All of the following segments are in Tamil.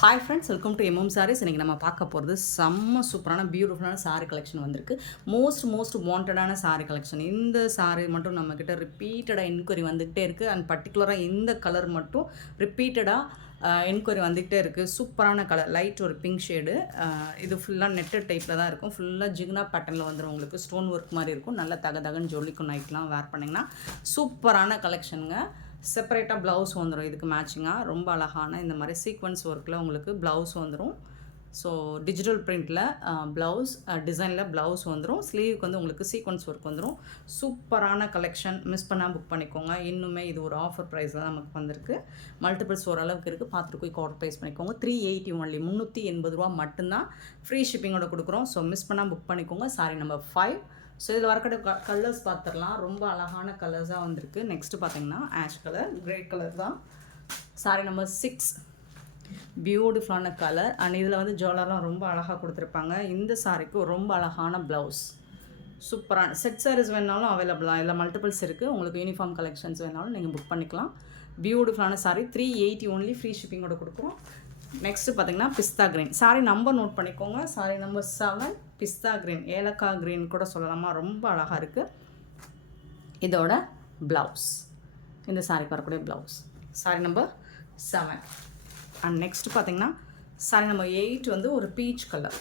Hi friends, welcome to MM sarees. இன்றைக்கி நம்ம பார்க்க போகிறது செம்ம சூப்பரான பியூட்டிஃபுல்லான சாரீ கலெக்ஷன் வந்திருக்கு. மோஸ்ட் வாண்டடான சாரீ கலெக்ஷன். இந்த சாரீ மட்டும் நம்மக்கிட்ட ரிப்பீட்டடாக என்கொயரி வந்துக்கிட்டே இருக்குது. அண்ட் பர்டிகுலராக இந்த கலர் மட்டும் ரிப்பீட்டடாக என்கொயரி வந்துக்கிட்டே இருக்குது. சூப்பரான கலர், லைட் ஒரு பிங்க் ஷேடு. இது ஃபுல்லாக நெட்டட் டைப்பில் தான் இருக்கும். ஃபுல்லாக ஜிக்னா பேட்டர்னில் வந்துடும். உங்களுக்கு ஸ்டோன் ஒர்க் மாதிரி இருக்கும். நல்லா தகன்னு ஜொலிக்கும். நைட்லாம் வேர் பண்ணிங்கன்னா சூப்பரான கலெக்ஷனுங்க. செப்பரேட்டாக ப்ளவுஸ் வந்துடும். இதுக்கு மேட்சிங்காக ரொம்ப அழகான இந்த மாதிரி சீக்வன்ஸ் ஒர்க்கில் உங்களுக்கு ப்ளவுஸ் வந்துடும். ஸோ டிஜிட்டல் பிரிண்டில் ப்ளவுஸ் டிசைனில் ப்ளவுஸ் வந்துடும். ஸ்லீவுக்கு வந்து உங்களுக்கு சீக்வன்ஸ் ஒர்க் வந்துடும். சூப்பரான கலெக்ஷன். மிஸ் பண்ணால் புக் பண்ணிக்கோங்க. இன்னுமே இது ஒரு ஆஃபர் ப்ரைஸில் தான் நமக்கு வந்திருக்கு. மல்டிபிள்ஸ் ஓரளவுக்கு இருக்குது. பார்த்துட்டு போய் ஆர்டர் ப்ரைஸ் பண்ணிக்கோங்க. 380 ஒன்லி, 380 ரூபா மட்டும்தான். ஃப்ரீ ஷிப்பிங்கோட கொடுக்குறோம். ஸோ மிஸ் பண்ணால் புக் பண்ணிக்கோங்க. Sorry number 5. ஸோ இதில் வரக்கூடிய கலர்ஸ் பார்த்துடலாம். ரொம்ப அழகான கலர்ஸாக வந்திருக்கு. நெக்ஸ்ட்டு பார்த்தீங்கன்னா ஆஷ் கலர், கிரே கலர் தான். சாரி நம்பர் 6, பியூட்டிஃபுல்லான கலர். அண்ட் இதில் வந்து ஜுவல்லர்லாம் ரொம்ப அழகாக கொடுத்துருப்பாங்க. இந்த சாரிக்கு ரொம்ப அழகான ப்ளவுஸ். சூப்பரான செட் சாரீஸ் வேணாலும் அவைலபிள் தான். இதில் மல்டிபிள்ஸ் இருக்குது. உங்களுக்கு யூனிஃபார்ம் கலெக்ஷன்ஸ் வேணாலும் நீங்கள் புக் பண்ணிக்கலாம். பியூட்டிஃபுல்லான சாரி, 380 ஒன்லி, ஃப்ரீ ஷிப்பிங்கோட கொடுக்குறோம். நெக்ஸ்ட்டு பார்த்தீங்கன்னா பிஸ்தா க்ரீன். சாரி நம்பர் நோட் பண்ணிக்கோங்க. சாரி நம்பர் 7, பிஸ்தா க்ரீன், ஏலக்காய் க்ரீன் கூட சொல்லலாமா. ரொம்ப அழகாக இருக்குது. இதோட ப்ளவுஸ், இந்த சாரிக்கு வரக்கூடிய blouse. Sorry number 7. And next பார்த்தீங்கன்னா சாரி நம்பர் 8 வந்து ஒரு பீச் கலர்.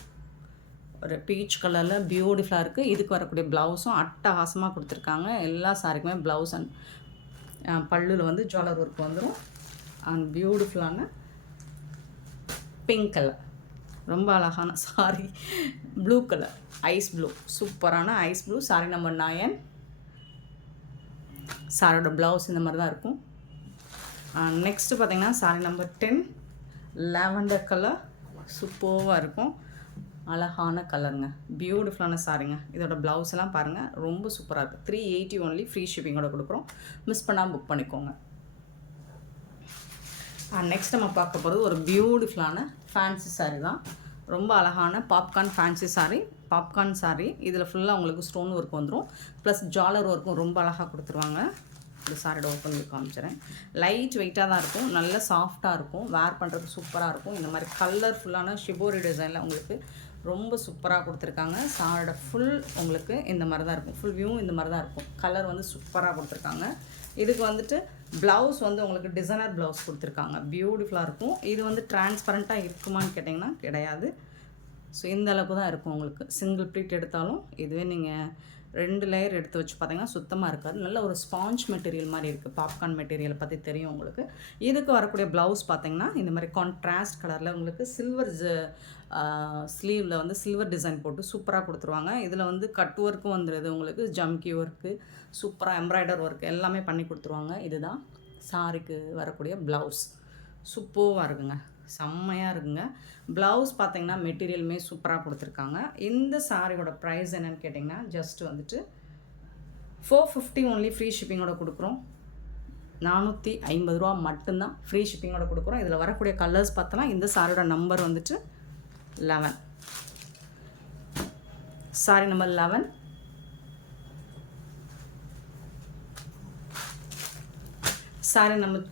ஒரு பீச் கலரில் பியூட்டிஃபுல்லாக இருக்குது. இதுக்கு வரக்கூடிய ப்ளவுஸும் அட்டகாசமாக கொடுத்துருக்காங்க. எல்லா சாரிக்குமே ப்ளவுஸ் அண்ட் பல்லுவில் வந்து ஜுவல்லர் ஒர்க் வந்துடும். அண்ட் பியூட்டிஃபுல்லான பிங்க் கலர், ரொம்ப அழகான sari. Blue colour, ice blue, சூப்பரான ஐஸ் ப்ளூ. சாரி நம்பர் 9. சாரியோட ப்ளவுஸ் இந்த மாதிரி தான் இருக்கும். நெக்ஸ்ட்டு பார்த்திங்கன்னா சாரி நம்பர் 10, லாவெண்டர் கலர். சூப்பராக இருக்கும். அழகான கலருங்க. பியூட்டிஃபுல்லான சாரிங்க. இதோட ப்ளவுஸ் எல்லாம் பாருங்கள், ரொம்ப சூப்பராக இருக்குது. 380 ஒன்லி, ஃப்ரீ ஷிப்பிங்கோட கொடுக்குறோம். மிஸ் பண்ணாமல் புக் பண்ணிக்கோங்க. நெக்ஸ்ட் நம்ம பார்க்க போகிறது ஒரு பியூட்டிஃபுல்லான ஃபேன்சி சாரீ தான். ரொம்ப அழகான popcorn fancy sari. Popcorn sari. இதில் ஃபுல்லாக உங்களுக்கு ஸ்டோன் ஒர்க் வந்துடும். ப்ளஸ் ஜாலர் ஒர்க்கும் ரொம்ப அழகாக கொடுத்துருவாங்க. இந்த சாரியோட ஓப்பன் பண்ணி காமிச்சிடறேன். லைட் வெயிட்டாக தான் இருக்கும். நல்ல சாஃப்டாக இருக்கும். வேர் பண்ணுறதுக்கு சூப்பராக இருக்கும். இந்த மாதிரி கலர்ஃபுல்லான ஷிபோரி டிசைனில் உங்களுக்கு ரொம்ப சூப்பராக கொடுத்துருக்காங்க. சாரோட ஃபுல் உங்களுக்கு இந்த மாதிரி தான் இருக்கும். ஃபுல் வியூ இந்த மாதிரி தான் இருக்கும். கலர் வந்து சூப்பராக கொடுத்துருக்காங்க. இதுக்கு வந்துட்டு ப்ளவுஸ் வந்து உங்களுக்கு டிசைனர் ப்ளவுஸ் கொடுத்துருக்காங்க. பியூட்டிஃபுல்லாக இருக்கும். இது வந்து டிரான்ஸ்பரண்ட்டாக இருக்குமான்னு கேட்டிங்கன்னா கிடையாது. ஸோ இந்த அளவுக்கு தான் இருக்கும். உங்களுக்கு சிங்கிள் ப்ளீட் எடுத்தாலும் இதுவே நீங்கள் 2 லேயர் எடுத்து வச்சு பார்த்தீங்கன்னா சுத்தமாக இருக்காது. நல்ல ஒரு ஸ்பாஞ்ச் மெட்டீரியல் மாதிரி இருக்குது. பாப்கார்ன் மெட்டீரியலை பற்றி தெரியும் உங்களுக்கு. இதுக்கு வரக்கூடிய ப்ளவுஸ் பார்த்தீங்கன்னா இந்த மாதிரி கான்ட்ராஸ்ட் கலரில் உங்களுக்கு சில்வர் ஸ்லீவில் வந்து சில்வர் டிசைன் போட்டு சூப்பராக கொடுத்துருவாங்க. இதில் வந்து கட் ஒர்க்கும் வந்துடுது. உங்களுக்கு ஜம்கி ஒர்க்கு, சூப்பராக எம்ப்ராய்டர் ஒர்க் எல்லாமே பண்ணி கொடுத்துருவாங்க. இதுதான் சாரிக்கு வரக்கூடிய ப்ளவுஸ். சூப்பராக இருக்குங்க, செம்மையாக இருக்குங்க. ப்ளவுஸ் பார்த்தீங்கன்னா மெட்டீரியலுமே சூப்பராக கொடுத்துருக்காங்க. இந்த சாரியோட ப்ரைஸ் என்னென்னு கேட்டிங்கன்னா ஜஸ்ட் வந்துட்டு 450 ஒன்லி, ஃப்ரீ ஷிப்பிங்கோட கொடுக்குறோம். 450 ரூபா மட்டும்தான், ஃப்ரீ ஷிப்பிங்கோட கொடுக்குறோம். இதில் வரக்கூடிய கலர்ஸ் பார்த்தோன்னா இந்த சாரியோட நம்பர் வந்துட்டு 11. Sorry number 11. சாரி நம்பர்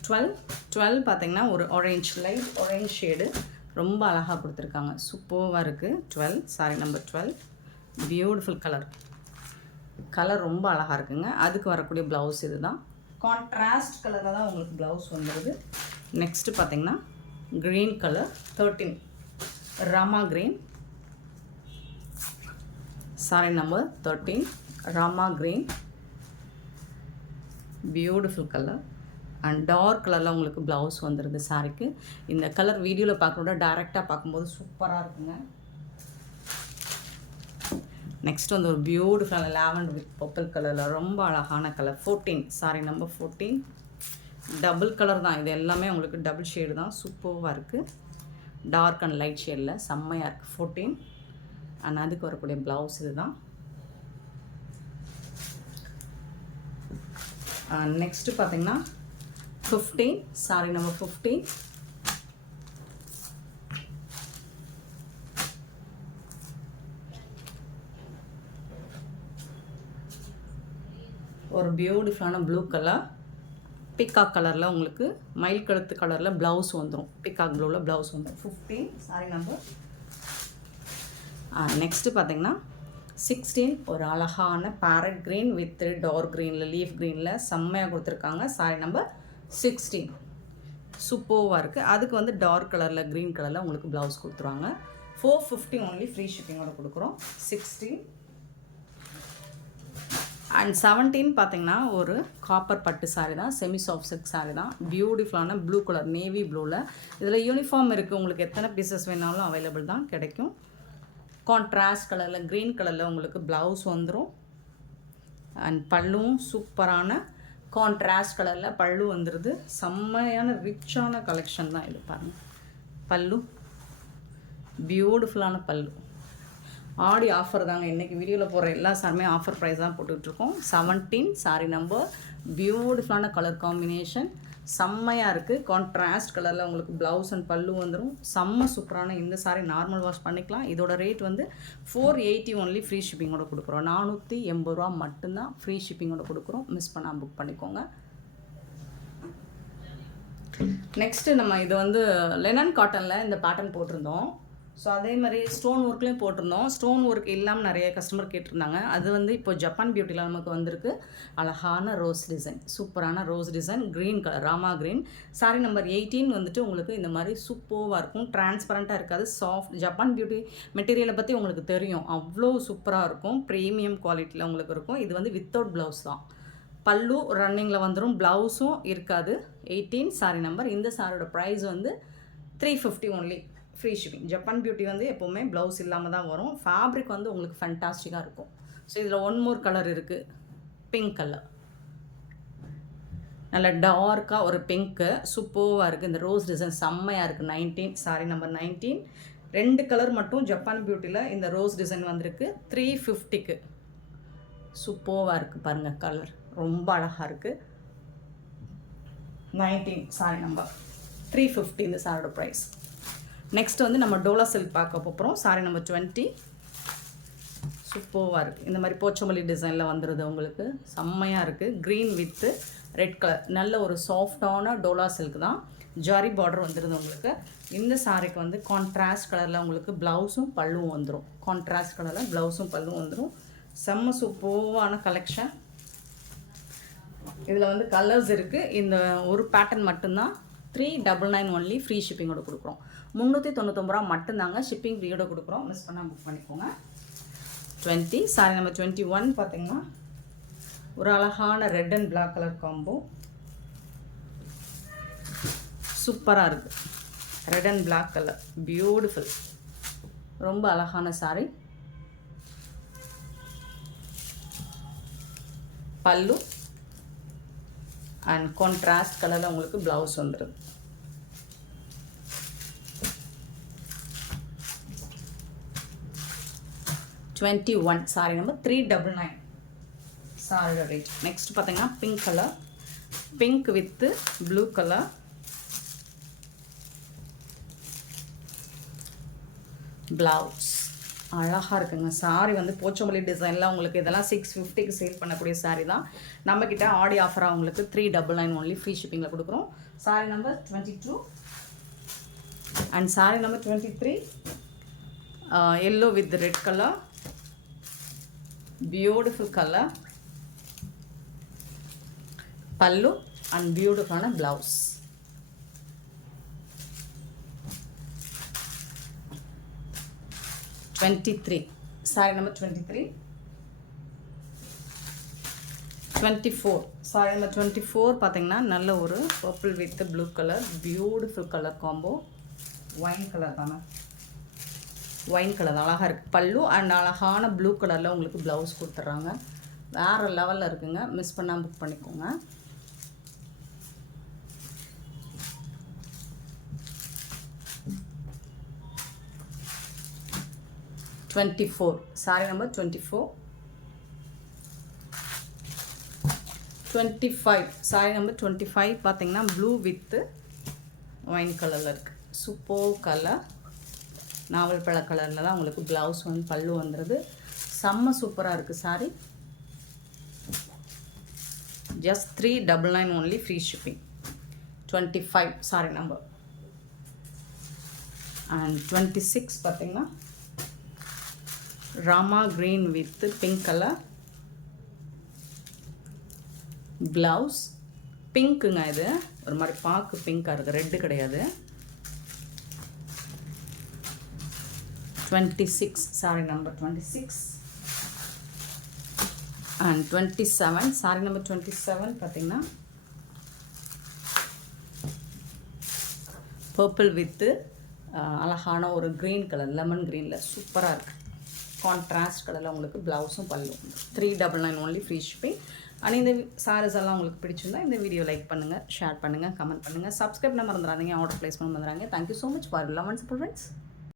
12 பார்த்தீங்கன்னா ஒரு ஆரஞ்ச், லைட் ஆரஞ்ச் ஷேடு. ரொம்ப அழகாக கொடுத்துருக்காங்க. சூப்பராக இருக்குது. 12, சாரி நம்பர் 12. பியூட்டிஃபுல் கலர் ரொம்ப அழகாக இருக்குங்க. அதுக்கு வரக்கூடிய ப்ளவுஸ் இது தான். கான்ட்ராஸ்ட் கலரில் தான் உங்களுக்கு ப்ளவுஸ் வந்துடுது. நெக்ஸ்ட்டு பார்த்தீங்கன்னா green colour, 13, Rama green. Sari number 13, Rama green. Beautiful colour and dark கலரில் உங்களுக்கு ப்ளவுஸ் வந்துடுது சாரிக்கு. இந்த கலர் வீடியோவில் பார்க்குறத டைரெக்டாக பார்க்கும்போது சூப்பராக இருக்குங்க. நெக்ஸ்ட் வந்து ஒரு பியூட்டிஃபுல்லான லாவெண்டர் வித் பர்பிள் கலரில் ரொம்ப அழகான colour. 14, sorry number 14. Double colour தான். இது எல்லாமே உங்களுக்கு டபுள் ஷேடு தான். சூப்பராக இருக்குது. டார்க் அண்ட் லைட் ஷேடில் செம்மையாக இருக்குது. 14 அண்ட் அதுக்கு வரக்கூடிய ப்ளவுஸ் இது தான். நெக்ஸ்ட்டு பார்த்தீங்கன்னா 15, சாரி நம்பர் 15. ஒரு பியூட்டிஃபுல்லான ப்ளூ கலர். பிகாக் கலரில் உங்களுக்கு மயில் கழுத்து கலரில் ப்ளவுஸ் வந்துடும். பிகாக் ப்ளூவில் ப்ளவுஸ் வந்துடும். 15 சாரி நம்பர். நெக்ஸ்ட்டு பார்த்தீங்கன்னா 16 ஒரு அழகான பேரட் க்ரீன் வித் டார்க் க்ரீனில் லீஃப் க்ரீனில் செம்மையாக கொடுத்துருக்காங்க. சாரி நம்பர் 16 சூப்பர்வாக இருக்குது. அதுக்கு வந்து டார்க் கலரில் க்ரீன் கலரில் உங்களுக்கு ப்ளவுஸ் கொடுத்துருவாங்க. 450 ஒன்லி ஃப்ரீ ஷிப்பிங்கோட கொடுக்குறோம். 16 அண்ட் 17 பார்த்தீங்கன்னா ஒரு காப்பர் பட்டு சாரி தான், செமி சாஃப்ட் சில்க் சாரி தான். பியூட்டிஃபுல்லான ப்ளூ கலர் நேவி ப்ளூவில் இதில் யூனிஃபார்ம் இருக்குது. உங்களுக்கு எத்தனை பீசஸ் வேணாலும் அவைலபிள் தான் கிடைக்கும். கான்ட்ராஸ்ட் கலரில் க்ரீன் கலரில் உங்களுக்கு ப்ளவுஸ் வந்துடும். அண்ட் பல்லுவும் சூப்பரான கான்ட்ராஸ்ட் கலரில் பல்லு வந்துடுது. செம்மையான ரிச்சான கலெக்ஷன் தான் இது. பாருங்கள் பல்லு பியூட்டிஃபுல்லான பல்லு. ஆடி ஆஃபர் தாங்க. இன்றைக்கி வீடியோவில் போகிற எல்லா சாருமே ஆஃபர் ப்ரைஸ் தான் போட்டுட்ருக்கோம். 17 சாரி நம்பர். பியூட்டிஃபுல்லான கலர் காம்பினேஷன் செம்மையாக இருக்குது. கான்ட்ராஸ்ட் கலரில் உங்களுக்கு ப்ளவுஸ் அண்ட் பல்லு வந்துடும். செம்ம சூப்பரான இந்த சாரி நார்மல் வாஷ் பண்ணிக்கலாம். இதோட ரேட் வந்து 480 ஒன்லி ஃப்ரீ ஷிப்பிங்கோட கொடுக்குறோம். 480 ரூபா மட்டும்தான் ஃப்ரீ ஷிப்பிங்கோட கொடுக்குறோம். மிஸ் பண்ணால் புக் பண்ணிக்கோங்க. நெக்ஸ்ட்டு நம்ம இது வந்து லெனன் காட்டனில் இந்த பேட்டர்ன் போட்டிருந்தோம். ஸோ அதே மாதிரி ஸ்டோன் ஒர்க்லேயும் போட்டிருந்தோம். ஸ்டோன் ஒர்க் இல்லாமல் நிறைய கஸ்டமர் கேட்டிருந்தாங்க. அது வந்து இப்போ ஜப்பான் பியூட்டியில் நமக்கு வந்திருக்கு. அழகான ரோஸ் டிசைன், சூப்பரான rose design, green colour, Rama green. Sari number 18 வந்துட்டு உங்களுக்கு இந்த மாதிரி சூப்பராக இருக்கும். டிரான்ஸ்பரண்ட்டாக இருக்காது. சாஃப்ட் ஜப்பான் பியூட்டி மெட்டீரியலை பற்றி உங்களுக்கு தெரியும். அவ்வளோ சூப்பராக இருக்கும். ப்ரீமியம் குவாலிட்டியில் உங்களுக்கு இருக்கும். இது வந்து வித்தவுட் ப்ளவுஸ் தான். பல்லு ரன்னிங்கில் வந்துடும். ப்ளவுஸும் இருக்காது. 18 சாரி நம்பர். இந்த சாரியோட ப்ரைஸ் வந்து 350 only free shipping. Japan beauty வந்து எப்போவுமே ப்ளவுஸ் இல்லாமல் தான் வரும். ஃபேப்ரிக் வந்து உங்களுக்கு ஃபேண்டாஸ்டிக்காக இருக்கும். ஸோ இதில் ஒன் மோர் கலர் இருக்குது, பிங்க் கலர். நல்ல டார்க்காக ஒரு பிங்க்கு சூப்பராக இருக்குது. இந்த ரோஸ் டிசைன் செம்மையாக இருக்குது. 19 சாரி நம்பர் 19. 2 கலர் மட்டும் ஜப்பான் பியூட்டியில் இந்த ரோஸ் டிசைன் வந்திருக்கு. 350க்கு சூப்பராக இருக்குது. பாருங்கள் கலர் ரொம்ப அழகாக இருக்குது. 19 சாரி நம்பர். 350 இந்த சாரோட ப்ரைஸ். நெக்ஸ்ட் வந்து நம்ம டோலா சில்க் பார்க்க போகிறோம். சாரி நம்பர் 20 சூப்பராக இருக்குது. இந்த மாதிரி போச்சமல்லி டிசைனில் வந்துடுது. உங்களுக்கு செம்மையாக இருக்குது. Green with red colour. நல்ல ஒரு சாஃப்டான டோலா சில்க் தான். ஜாரி பார்டர் வந்துடுது உங்களுக்கு. இந்த சாரிக்கு வந்து கான்ட்ராஸ்ட் கலரில் உங்களுக்கு ப்ளவுஸும் பல்லுவும் வந்துடும். கான்ட்ராஸ்ட் கலரில் ப்ளவுஸும் பல்லுவும் வந்துடும். செம்ம சூப்பரான கலெக்ஷன். இதில் வந்து கலர்ஸ் இருக்குது. இந்த ஒரு பேட்டர்ன் மட்டும்தான் 399 ஒன்லி ஃப்ரீ ஷிப்பிங்கோட கொடுக்குறோம். 399 ரூபா மட்டும்தாங்க ஷிப்பிங் ஃப்ரீயோட கொடுக்குறோம். மிஸ் பண்ணால் புக் பண்ணிக்கோங்க. 20 சாரி நம்பர் 21 பார்த்தீங்கன்னா ஒரு அழகான red and black colour combo சூப்பராக இருக்குது. Red and black colour beautiful. ரொம்ப அழகான சாரி. பல்லு அண்ட் கான்ட்ராஸ்ட் கலரில் உங்களுக்கு ப்ளவுஸ் வந்துடுது. $21 சாரி நம்பர் 399 சாரியோட ரேட். நெக்ஸ்ட் பார்த்தீங்கன்னா pink colour, pink with blue colour, blouse அழகாக இருக்குங்க. சாரி வந்து போச்சமல்லி டிசைனில் உங்களுக்கு இதெல்லாம் 650க்கு சேல் பண்ணக்கூடிய சாரி தான். நம்மக்கிட்ட ஆடி ஆஃபராக உங்களுக்கு 399 ஒன்லி ஃப்ரீ ஷிப்பிங்கில் கொடுக்குறோம். Sorry number 22 and sorry number 23 yellow with red colour, beautiful colour, பல்லு அண்ட் பியூட்டிஃபுல்லான blouse. Sorry number 23. 24 sorry number 24 பார்த்தீங்கன்னா நல்ல ஒரு purple with blue colour, beautiful colour combo. Wine colour தானே, ஒயின் கலர் அழகாக இருக்குது. பல்லு அண்ட் அழகான ப்ளூ கலரில் உங்களுக்கு ப்ளவுஸ் கொடுத்துட்றாங்க. வேறு லெவலில் இருக்குங்க. மிஸ் பண்ணாமல் புக் பண்ணிக்கோங்க. Sorry number 24. 25 சாரி நம்பர் 25 பார்த்தீங்கன்னா ப்ளூ வித்து ஒயின் கலரில் இருக்குது. சூப்பர் கலர், நாவல் பழ கலரில் தான் உங்களுக்கு ப்ளவுஸ் வந்து பல்லு வந்துடுது. செம்ம சூப்பராக இருக்குது sorry. just 399 only, free shipping. 25 saree number. And 26 பார்த்தீங்கன்னா Rama green with pink color blouse. பிங்க்குங்க, இது ஒரு மாதிரி பாக்கு பிங்காக இருக்குது, ரெட்டு கிடையாது. 26 saree number 26. and 27 saree number 27 பார்த்தீங்கன்னா purple with அழகான ஒரு க்ரீன் கலர், லெமன் க்ரீனில் சூப்பராக இருக்குது. கான்ட்ராஸ்ட் கலரில் உங்களுக்கு ப்ளவுஸும் பல்லும். 399 only, ஃப்ரீ ஷிப்பிங். ஆனால் இந்த சாரீஸ் எல்லாம் உங்களுக்கு பிடிச்சிருந்தா இந்த வீடியோ லைக் பண்ணுங்கள், ஷேர் பண்ணுங்கள், கமெண்ட் பண்ணுங்கள், சப்ஸ்கிரைப் பண்ண மறந்துடாதீங்க, ஆர்டர் ப்ளேஸ் பண்ண மறந்துடாதீங்க. Thank you so much for love and support friends.